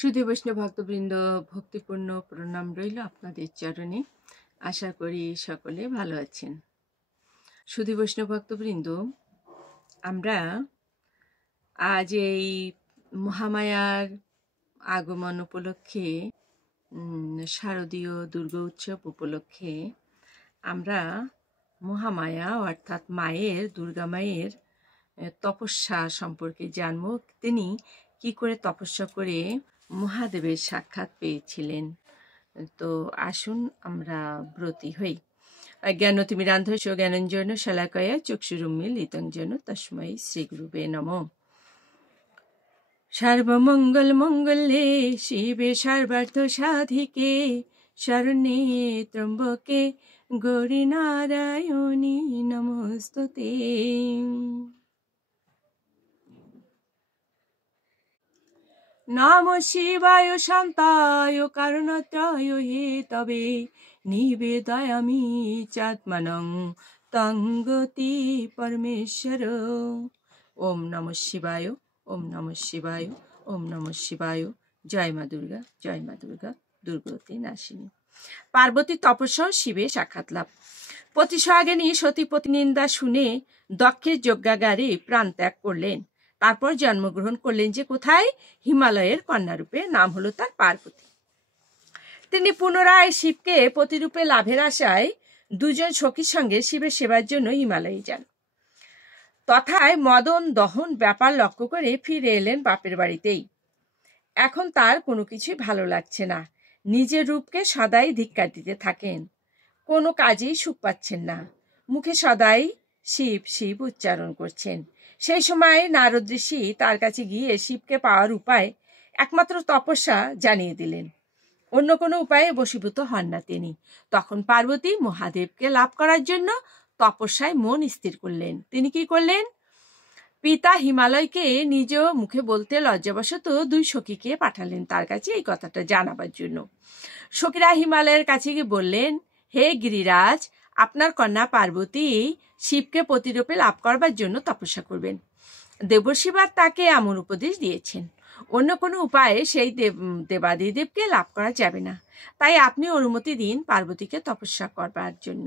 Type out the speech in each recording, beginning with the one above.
সুধী বৈষ্ণব ভক্তবৃন্দ, ভক্তিপূর্ণ প্রণাম রইল আপনাদের চরণে। আশা করি সকলে ভালো আছেন। সুধী বৈষ্ণব ভক্তবৃন্দ, আমরা আজ এই মহামায়ার আগমন উপলক্ষে, শারদীয় দুর্গা উৎসব উপলক্ষে আমরা মহামায়া অর্থাৎ মায়ের, দুর্গা মায়ের তপস্যা সম্পর্কে জানব। তিনি কি করে তপস্যা করে মহাদেবের সাক্ষাৎ পেয়েছিলেন। তো আসুন আমরা ব্রতী হই। জ্ঞানতিমিরান্ধস্য জ্ঞানঞ্জন শলাকয়া চক্ষুরুন্মীলিতং যেন তস্मै শ্রীগুরুবে নমঃ। সর্বমঙ্গল মঙ্গলে শিবে সর্বার্থ সাধিকে শরণ্যে ত্র্যম্বকে গৌরী নারায়ণী নমস্তুতে। নম শিবায় শান্তায় কারণত্রয় হেতবে নিবেদয়ামি চাত্মানং তং গতি পরমেশ্বর। ওম নমঃ শিবায়, ওম নমঃ শিবায়, ওম নমঃ শিবায়। জয় মা দুর্গা, জয় মা দুর্গা, দুর্গতি নাশিনী। পার্বতী তপস্যা, শিবে সাক্ষাৎ লাভ। প্রতিসহাগিনী সতী প্রতিনিন্দা শুনে দক্ষের যজ্ঞাগারে প্রাণ ত্যাগ করলেন। তারপর জন্মগ্রহণ করলেন যে কোথায়? হিমালয়ের কন্যারূপে। নাম হলো তার পার্বতী। তিনি পুনরায় শিবকে প্রতিরূপে লাভের আশায় দুজন সখীর সঙ্গে শিবের সেবার জন্য হিমালয়ে যান। তথায় মদন দহন ব্যাপার লক্ষ্য করে ফিরে এলেন বাপের বাড়িতেই। এখন তার কোনো কিছুই ভালো লাগছে না। নিজের রূপকে সদাই ধিক্কার দিতে থাকেন। কোনো কাজেই সুখ পাচ্ছেন না। মুখে সদাই শিব শিব উচ্চারণ করছেন। সেই সময় নারদ ঋষি তার কাছে গিয়ে শিবকে পাওয়ার উপায় একমাত্র তপস্যা জানিয়ে দিলেন। অন্য কোনো উপায়ে বশীভূত হন না তিনি। তখন পার্বতী মহাদেবকে লাভ করার জন্য তপস্যায় মন স্থির করলেন। তিনি কি করলেন? পিতা হিমালয়কে নিজ মুখে বলতে লজ্জাবশত দুই সখীকে পাঠালেন তার কাছে এই কথাটা জানাবার জন্য। সখীরা হিমালয়ের কাছে গিয়ে বললেন, হে গিরিরাজ, আপনার কন্যা পার্বতী শিবকে প্রতিরূপে লাভ করবার জন্য তপস্যা করবেন। দেবশিবা তাকে এমন উপদেশ দিয়েছেন, অন্য কোনো উপায়ে সেই দেবাদিদেবকে লাভ করা যাবে না। তাই আপনি অনুমতি দিন পার্বতীকে তপস্যা করবার জন্য।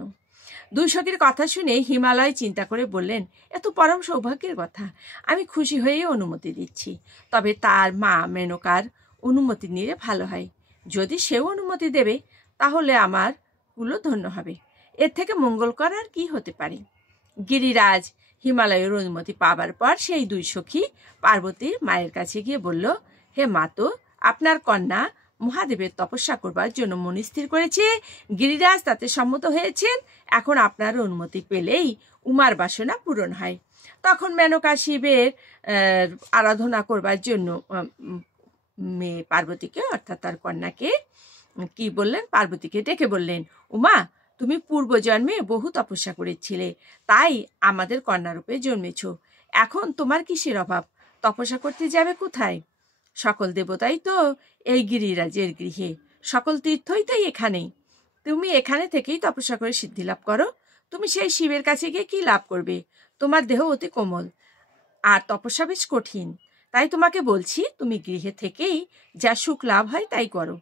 দুই সখীর কথা শুনে হিমালয় চিন্তা করে বললেন, এত পরম সৌভাগ্যের কথা, আমি খুশি হয়েই অনুমতি দিচ্ছি। তবে তার মা মেনকার অনুমতি নিলে ভালো হয়। যদি সেও অনুমতি দেবে তাহলে আমার কুলো ধন্য হবে। এর থেকে মঙ্গলকর আর কি হতে পারে। গিরিরাজ হিমালয়ের অনুমতি পাবার পর সেই দুই সখী পার্বতীর মায়ের কাছে গিয়ে বলল, হে মাতো, আপনার কন্যা মহাদেবের তপস্যা করবার জন্য মন স্থির করেছে। গিরিরাজ তাতে সম্মত হয়েছেন। এখন আপনার অনুমতি পেলেই উমার বাসনা পূরণ হয়। তখন মেনকা শিবের আরাধনা করবার জন্য মেয়ে পার্বতীকে অর্থাৎ তার কন্যাকে কি বললেন? পার্বতীকে ডেকে বললেন, উমা, তুমি পূর্বজন্মে বহু তপস্যা করেছিলে, তাই আমাদের কন্যারূপে জন্মেছ। এখন তোমার কিসের অভাব? তপস্যা করতে যাবে কোথায়? সকল দেবতাই তো এই গিরিরাজের গৃহে, সকল তীর্থই তো এখানেই। তুমি এখানে থেকেই তপস্যা করে সিদ্ধি লাভ করো। তুমি সেই শিবের কাছে গিয়ে কি লাভ করবে? তোমার দেহ অতি কোমল আর তপস্যা বেশ কঠিন। তাই তোমাকে বলছি, তুমি গৃহে থেকেই যা সুখ লাভ হয় তাই করো।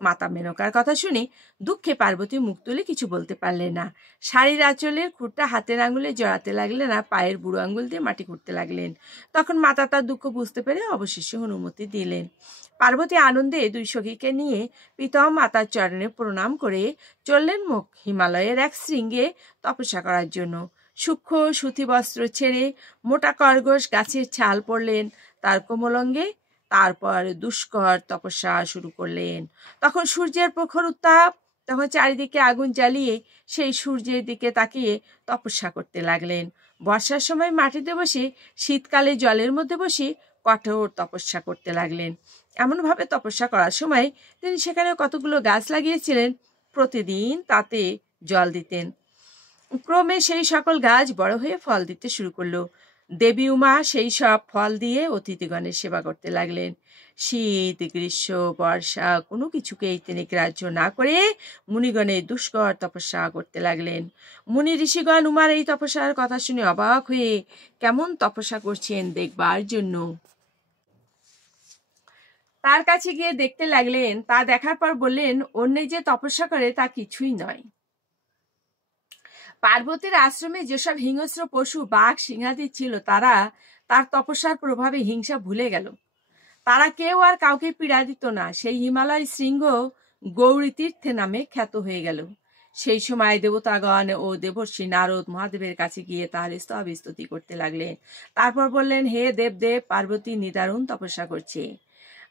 মাতা মেনকার কথা শুনে দুঃখে পার্বতী মুখ তুলে কিছু বলতে পারলেন না। শাড়ির আঁচলের খুঁটটা হাতের আঙুলে জড়াতে লাগলেন আর পায়ের বুড়ো আঙুল দিয়ে মাটি খুঁড়তে লাগলেন। তখন মাতা তার দুঃখ বুঝতে পেরে অবশেষে অনুমতি দিলেন। পার্বতী আনন্দে দুই সখীকে নিয়ে পিতা মাতার চরণে প্রণাম করে চললেন মুখ হিমালয়ের এক শৃঙ্গে তপস্যা করার জন্য। সূক্ষ্ম সুতি বস্ত্র ছেড়ে মোটা খরগোশ গাছের ছাল পরলেন তার কোমলঙ্গে। তারপর দুষ্কর তপস্যা শুরু করলেন। তখন সূর্যের প্রখর উত্তাপ, তখন চারিদিকে আগুন জ্বালিয়ে সেই সূর্যের দিকে তাকিয়ে তপস্যা করতে লাগলেন। বর্ষার সময় মাটিতে বসে, শীতকালে জলের মধ্যে বসে কঠোর তপস্যা করতে লাগলেন। এমনভাবে তপস্যা করার সময় তিনি সেখানে কতগুলো গাছ লাগিয়েছিলেন, প্রতিদিন তাতে জল দিতেন। ক্রমে সেই সকল গাছ বড় হয়ে ফল দিতে শুরু করলো। দেবী উমা সেই সব ফল দিয়ে অতিথিগণের সেবা করতে লাগলেন। শীত, গ্রীষ্ম, বর্ষা কোনো কিছুকেই তিনি গ্রাহ্য না করে মুনিগণের দুষ্কর তপস্যা করতে লাগলেন। মুনি ঋষিগণ উমার এই তপস্যার কথা শুনে অবাক হয়ে কেমন তপস্যা করছেন দেখবার জন্য তার কাছে গিয়ে দেখতে লাগলেন। তা দেখার পর বললেন, অন্য যে তপস্যা করে তা কিছুই নয়। পার্বতীর আশ্রমে যেসব হিংস্র পশু বাঘ সিংহাদি ছিল, তারা তার তপস্যার প্রভাবে হিংসা ভুলে গেল। তারা কেউ আর কাউকে পীড়া দিত না। সেই হিমালয় শৃঙ্গ গৌরী তীর্থে নামে খ্যাত হয়ে গেল। সেই সময় দেবতাগণ ও দেবর্ষি নারদ মহাদেবের কাছে গিয়ে তার স্তব স্তুতি করতে লাগলেন। তারপর বললেন, হে দেবদেব, পার্বতী নিদারুণ তপস্যা করছে।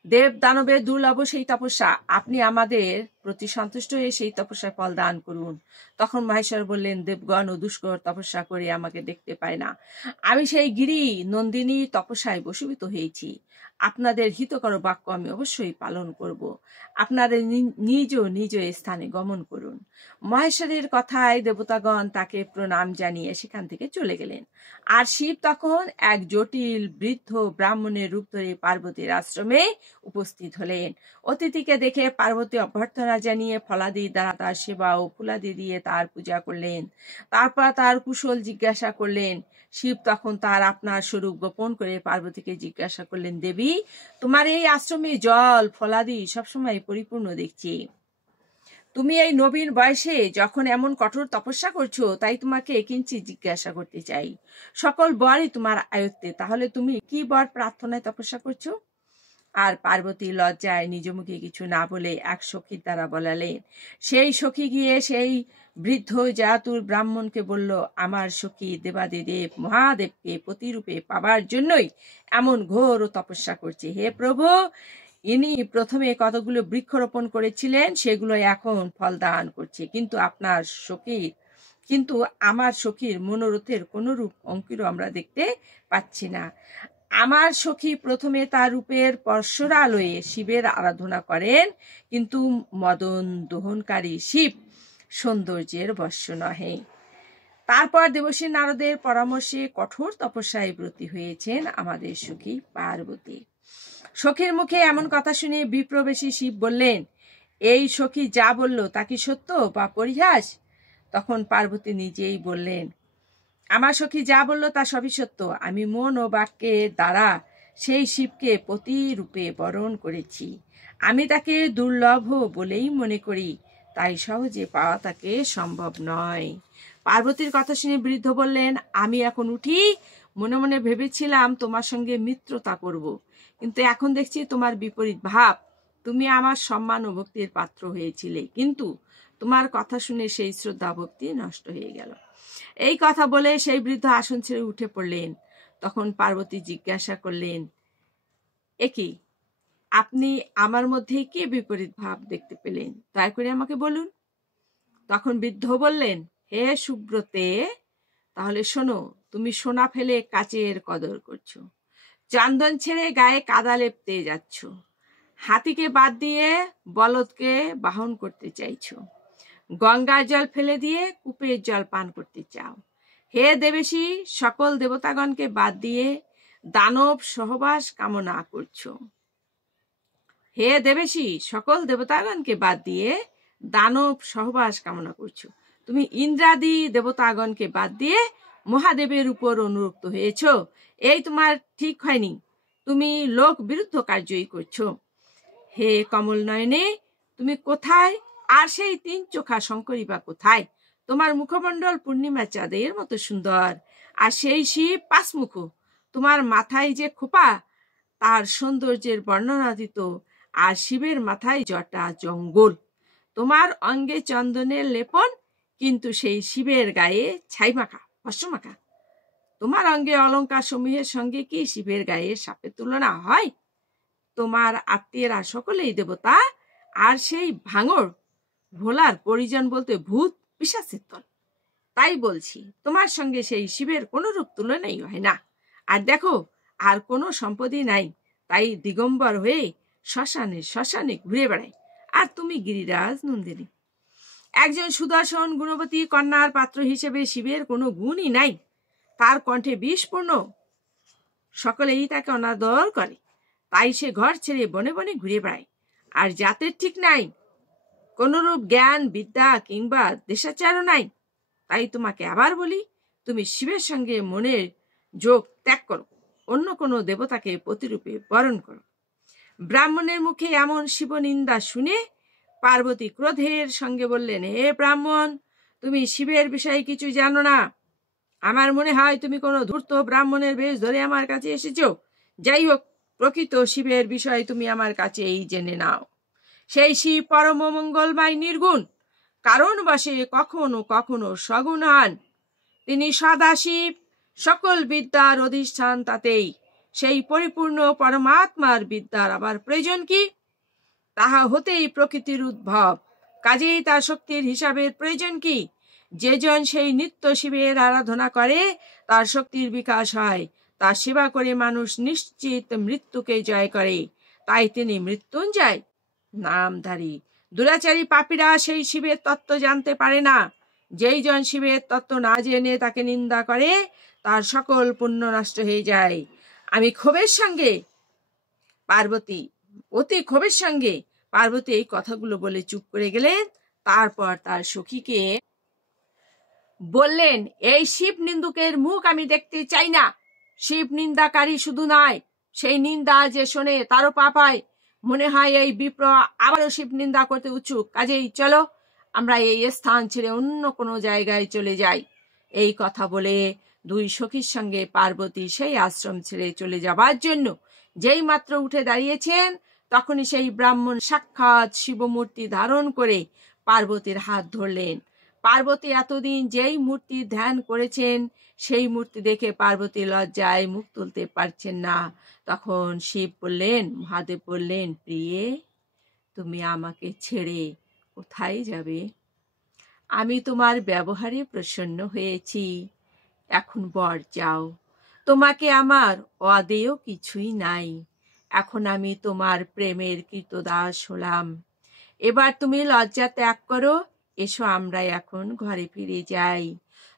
দেব দানবের দুর্লভ সেই তপস্যা, আপনি আমাদের প্রতি সন্তুষ্ট হয়ে সেই তপস্যার ফল দান করুন। তখন মহেশ্বর বললেন, দেবগণ ও দুষ্কর তপস্যা করে আমাকে দেখতে পায় না। আমি সেই গিরি নন্দিনী তপস্যায় বশীভূত হয়েছি। আপনাদের হিতকর বাক্য আমি অবশ্যই পালন করব। আপনাদের নিজ নিজ স্থানে গমন করুন। মহেশ্বরের কথায় দেবতাগণ তাকে প্রণাম জানিয়ে সেখান থেকে চলে গেলেন। আর শিব তখন এক জটিল বৃদ্ধ ব্রাহ্মণের রূপ ধরে পার্বতীর আশ্রমে উপস্থিত হলেন। অতিথিকে দেখে পার্বতী অভ্যর্থনা জানিয়ে ফলাদি দ্বারা তার সেবা ও ফুলাদি দিয়ে তার পূজা করলেন। তারপর তার কুশল জিজ্ঞাসা করলেন। শিব তখন তার আপনার স্বরূপ গোপন করে পার্বতীকে জিজ্ঞাসা করলেন, দেবী, তোমার এই আশ্রমে জল ফলাদি সবসময় পরিপূর্ণ দেখছি। তুমি এই নবীন বয়সে যখন এমন কঠোর তপস্যা করছো, তাই তোমাকে কিঞ্চিৎ জিজ্ঞাসা করতে চাই। সকল বরই তোমার আয়ত্তে, তাহলে তুমি কি বর প্রার্থনায় তপস্যা করছো? আর পার্বতী লজ্জায় নিজ মুখে কিছু না বলে এক সখীর দ্বারা বলালেন। সেই সখী গিয়ে সেই বৃদ্ধ জাতুর ব্রাহ্মণকে বলল, আমার সখী দেবাদিদেব মহাদেবকে পতিরূপে পাবার জন্যই এমন ঘোর তপস্যা করছে। হে প্রভু, ইনি প্রথমে কতগুলো বৃক্ষরোপণ করেছিলেন, সেগুলো এখন ফল দান করছে, কিন্তু আমার সখীর মনোরথের কোন রূপ অঙ্কিরও আমরা দেখতে পাচ্ছি না। আমার সখী প্রথমে তার রূপের পরশরালয়ে শিবের আরাধনা করেন, কিন্তু মদন দহনকারী শিব সৌন্দর্যের বশ্য নহে। তারপর দেবশ্রী নারদের পরামর্শে কঠোর তপস্যায় ব্রতী হয়েছেন আমাদের সখী পার্বতী। সখীর মুখে এমন কথা শুনে বিপ্রবেশী শিব বললেন, এই সখী যা বলল তা কি সত্য বা পরিহাস? তখন পার্বতী নিজেই বললেন, আমার সখী যা বলল তা সবই সত্য। আমি মন ও বাক্যের দ্বারা সেই শিবকে প্রতিরূপে বরণ করেছি। আমি তাকে দুর্লভ বলেই মনে করি, তাই সহজে পাওয়া তাকে সম্ভব নয়। পার্বতীর কথা শুনে বৃদ্ধ বললেন, আমি এখন উঠি। মনে মনে ভেবেছিলাম তোমার সঙ্গে মিত্রতা করব, কিন্তু এখন দেখছি তোমার বিপরীত ভাব। তুমি আমার সম্মান ও ভক্তির পাত্র হয়েছিলে, কিন্তু তোমার কথা শুনে সেই শ্রদ্ধা ভক্তি নষ্ট হয়ে গেল। এই কথা বলে সেই বৃদ্ধ আসন ছেড়ে উঠে পড়লেন। তখন পার্বতী জিজ্ঞাসা করলেন, একি, আপনি আমার মধ্যে কি বিপরীত ভাব দেখতে পেলেন? দয়া করে আমাকে বলুন। তখন বৃদ্ধ বললেন, হে সুব্রতে, তাহলে শোনো, তুমি সোনা ফেলে কাচের কদর করছো, চন্দন ছেড়ে গায়ে কাদা লেপতে যাচ্ছ, হাতিকে বাদ দিয়ে বলদকে বাহন করতে চাইছো, গঙ্গার জল ফেলে দিয়ে কূপের জল পান করতে চাও। হে দেবেশী, সকল দেবতাগণকে বাদ দিয়ে দানব সহবাস কামনা করছো। হে দেবেশী, সকল দেবতাগণকে বাদ দিয়ে দানব সহবাস কামনা করছো। তুমি ইন্দ্রাদি দেবতাগণকে বাদ দিয়ে মহাদেবের উপর অনুরক্ত হয়েছ। এই তোমার ঠিক হয়নি, তুমি লোক বিরুদ্ধ কার্যই করছো। হে কমল নয়নে, তুমি কোথায়? আর সেই তিন চোখা শঙ্করী বা কোথায়? তোমার মুখমণ্ডল পূর্ণিমা চাঁদের মতো সুন্দর, আর সেই শিব পাঁচমুখ। তোমার মাথায় যে খোপা, তার সৌন্দর্যের বর্ণনা দিত, আর শিবের মাথায় জটা জঙ্গল। তোমার অঙ্গে চন্দনের লেপন, কিন্তু সেই শিবের গায়ে ছাই মাখা, ভস্ম মাখা। তোমার অঙ্গে অলঙ্কার সমূহের সঙ্গে কি শিবের গায়ে সাপের তুলনা হয়? তোমার আত্মীয়রা সকলেই দেবতা, আর সেই ভাঙর ভোলার পরিজন বলতে ভূত পিশাচের দল। তাই বলছি, তোমার সঙ্গে সেই শিবের কোনো রূপ তুলনাই হয় না। আর দেখো, আর কোনো সম্পদই নাই, তাই দিগম্বর হয়ে শ্মশানে শ্মশানে ঘুরে বেড়ায়, আর তুমি গিরিরাজ নন্দিনী। একজন সুদর্শন গুণবতী কন্যার পাত্র হিসেবে শিবের কোনো গুণই নাই। তার কণ্ঠে বিষপূর্ণ, সকলেই তাকে অনাদর করে, তাই সে ঘর ছেড়ে বনে বনে ঘুরে বেড়ায়। আর জাতের ঠিক নাই, কোনরূপ জ্ঞান বিদ্যা কিংবা দেশাচারও নাই। তাই তোমাকে আবার বলি, তুমি শিবের সঙ্গে মনের যোগ ত্যাগ করো, অন্য কোনো দেবতাকে প্রতিরূপে বরণ করো। ব্রাহ্মণের মুখে এমন শিবনিন্দা শুনে পার্বতী ক্রোধের সঙ্গে বললেন, হে ব্রাহ্মণ, তুমি শিবের বিষয়ে কিছু জানো না। আমার মনে হয় তুমি কোনো ধূর্ত ব্রাহ্মণের বেশ ধরে আমার কাছে এসেছো। যাই হোক, প্রকৃত শিবের বিষয়ে তুমি আমার কাছে এই জেনে নাও। সেই শিব পরম মঙ্গলময়, নির্গুণ, কারণ বশে কখনো কখনো সগুণ হন। তিনি সদাশিব, সকল বিদ্যার অধিষ্ঠান। তাতেই সেই পরিপূর্ণ পরমাত্মার বিদ্যার আবার প্রয়োজন কি? তাহা হতেই প্রকৃতির উদ্ভব, কাজেই তার শক্তির হিসাবের প্রয়োজন কি? যেজন সেই নিত্য শিবের আরাধনা করে তার শক্তির বিকাশ হয়। তার সেবা করে মানুষ নিশ্চিত মৃত্যুকে জয় করে, তাই তিনি মৃত্যুঞ্জয় নামধারী। দুরাচারী পাপীরা সেই শিবের তত্ত্ব জানতে পারে না। যেই জন শিবের তত্ত্ব না জেনে তাকে নিন্দা করে তার সকল পুণ্য নষ্ট হয়ে যায়। আমি ক্ষোভের সঙ্গে পার্বতী অতি ক্ষোভের সঙ্গে পার্বতী এই কথাগুলো বলে চুপ করে গেলেন। তারপর তার সখীকে বললেন, এই শিব নিন্দুকের মুখ আমি দেখতে চাই না। শিব নিন্দাকারী শুধু নয়, সেই নিন্দা যে শোনে তারও পাপ হয়। মনে হয় এই বিপ্র আবারও শিব নিন্দা করতে উৎসুক। কাজেই চলো, আমরা এই স্থান ছেড়ে অন্য কোনো জায়গায় চলে যাই। এই কথা বলে দুই সখীর সঙ্গে পার্বতী সেই আশ্রম ছেড়ে চলে যাবার জন্য যেই মাত্র উঠে দাঁড়িয়েছেন, তখনই সেই ব্রাহ্মণ সাক্ষাৎ শিবমূর্তি ধারণ করে পার্বতীর হাত ধরলেন। পার্বতী এতদিন যেই মূর্তি ধ্যান করেছেন সেই মূর্তি দেখে পার্বতী লজ্জায় মুখ তুলতে পারছেন না। তখন শিব বললেন, মহাদেব বললেন, প্রিয়ে, তুমি আমাকে ছেড়ে কোথায় যাবে? আমি তোমার ব্যবহারে প্রসন্ন হয়েছি, এখন বর যাও। তোমাকে আমার অদেয় কিছুই নাই। এখন আমি তোমার প্রেমের কৃতদাস হলাম। এবার তুমি লজ্জা ত্যাগ করো। এসো, আমরা এখন ঘরে ফিরে যাই।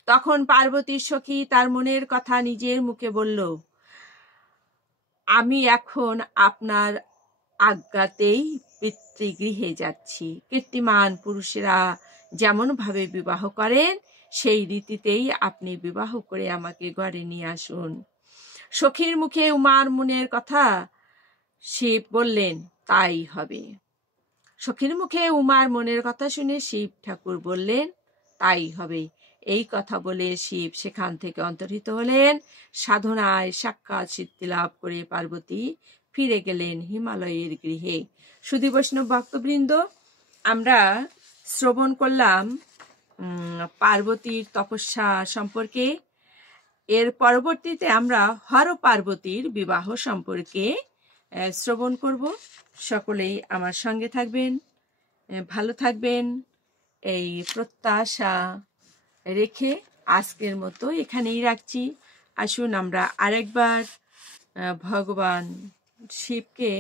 তখন পার্বতীর সখী তার মনের কথা নিজের মুখে বলল, আমি এখন আপনার আজ্ঞাতেই পিতৃগৃহে যাচ্ছি। কীর্তিমান পুরুষেরা যেমন ভাবে বিবাহ করেন সেই রীতিতেই আপনি বিবাহ করে আমাকে ঘরে নিয়ে আসুন। সখীর মুখে উমার মনের কথা শিব বললেন, তাই হবে। সখীর মুখে উমার মনের কথা শুনে শিব ঠাকুর বললেন, তাই হবে। এই কথা বলে শিব সেখান থেকে অন্তর্হিত হলেন। সাধনায় সাক্ষাৎ সিদ্ধি লাভ করে পার্বতী ফিরে গেলেন হিমালয়ের গৃহে। সুধী বৈষ্ণব ভক্তবৃন্দ, আমরা শ্রবণ করলাম পার্বতীর তপস্যা সম্পর্কে। এর পরবর্তীতে আমরা হর পার্বতীর বিবাহ সম্পর্কে শ্রবণ করব। সকলেই আমার সঙ্গে থাকবেন, ভালো থাকবেন, এই প্রত্যাশা রেখে আজকের মতো এখানেই রাখছি। আসুন আমরা আরেকবার ভগবান শিবকে,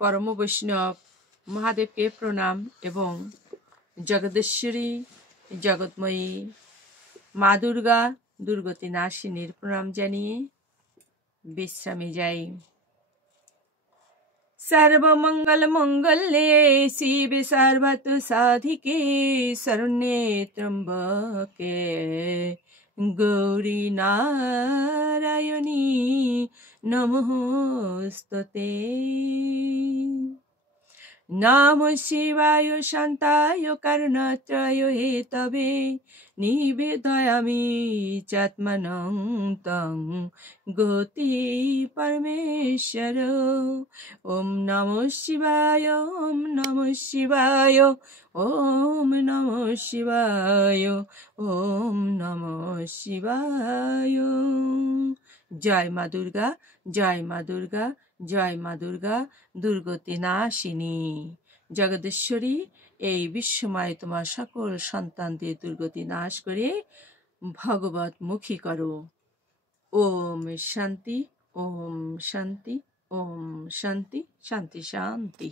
পরম বৈষ্ণব মহাদেবকে প্রণাম এবং জগদীশ্বরী জগৎময়ী মা দুর্গা দুর্গতি নাশিনীর প্রণাম জানিয়ে বিশ্রামে যাই। सर्वमंगल मंगल्ये शिवे सर्वत साधिके शरण्ये त्र्यंबके गौरी नारायणी नमोस्तुते। नमो शिवाय शान्ताय करुणात्रय हेतवे निवेदयामि चात्मनं तं गति परमेश्वर। ओम नमो शिवाय, ओम नमो शिवाय, ओम नमो शिवाय, ओम नमो शिवाय। जय मा दुर्गा, जय मा दुर्गा, जय मा दुर्गा দুর্গতি নাশিনী। জগদীশ্বরী, এই বিশ্বময় তোমার সকল সন্তানদের দুর্গতি নাশ করে ভগবত মুখী করো। ওম শান্তি, ওম শান্তি, ওম শান্তি, শান্তি শান্তি।